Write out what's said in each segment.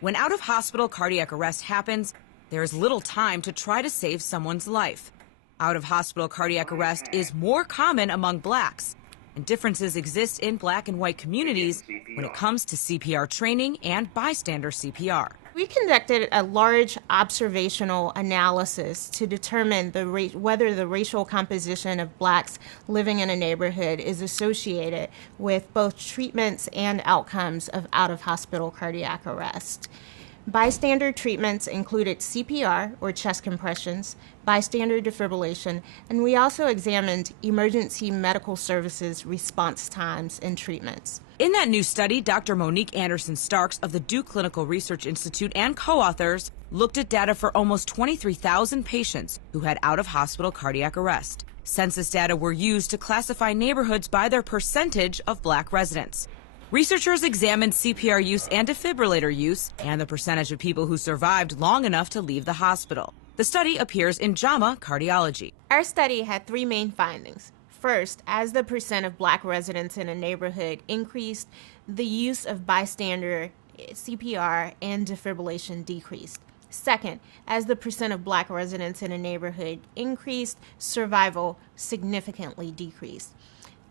When out-of-hospital cardiac arrest happens, there is little time to try to save someone's life. Out-of-hospital cardiac arrest is more common among blacks, and differences exist in black and white communities when it comes to CPR training and bystander CPR. We conducted a large observational analysis to determine whether the racial composition of blacks living in a neighborhood is associated with both treatments and outcomes of out-of-hospital cardiac arrest. Bystander treatments included CPR, or chest compressions, bystander defibrillation, and we also examined emergency medical services response times and treatments. In that new study, Dr. Monique Anderson-Starks of the Duke Clinical Research Institute and co-authors looked at data for almost 23,000 patients who had out-of-hospital cardiac arrest. Census data were used to classify neighborhoods by their percentage of black residents. Researchers examined CPR use and defibrillator use and the percentage of people who survived long enough to leave the hospital. The study appears in JAMA Cardiology. Our study had three main findings. First, as the percent of black residents in a neighborhood increased, the use of bystander CPR and defibrillation decreased. Second, as the percent of black residents in a neighborhood increased, survival significantly decreased.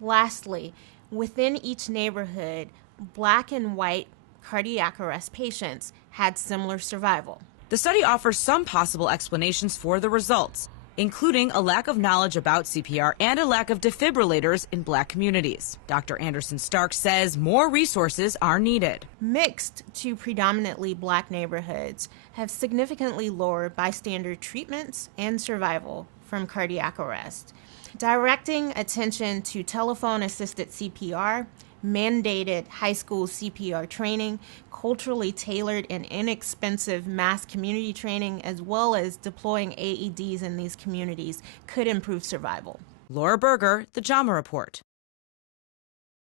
Lastly, within each neighborhood, black and white cardiac arrest patients had similar survival. The study offers some possible explanations for the results, including a lack of knowledge about CPR and a lack of defibrillators in black communities. Dr. Anderson-Stark says more resources are needed. Mixed to predominantly black neighborhoods have significantly lower bystander treatments and survival from cardiac arrest. Directing attention to telephone-assisted CPR, mandated high school CPR training, culturally tailored and inexpensive mass community training, as well as deploying AEDs in these communities could improve survival. Laura Berger, The JAMA Report.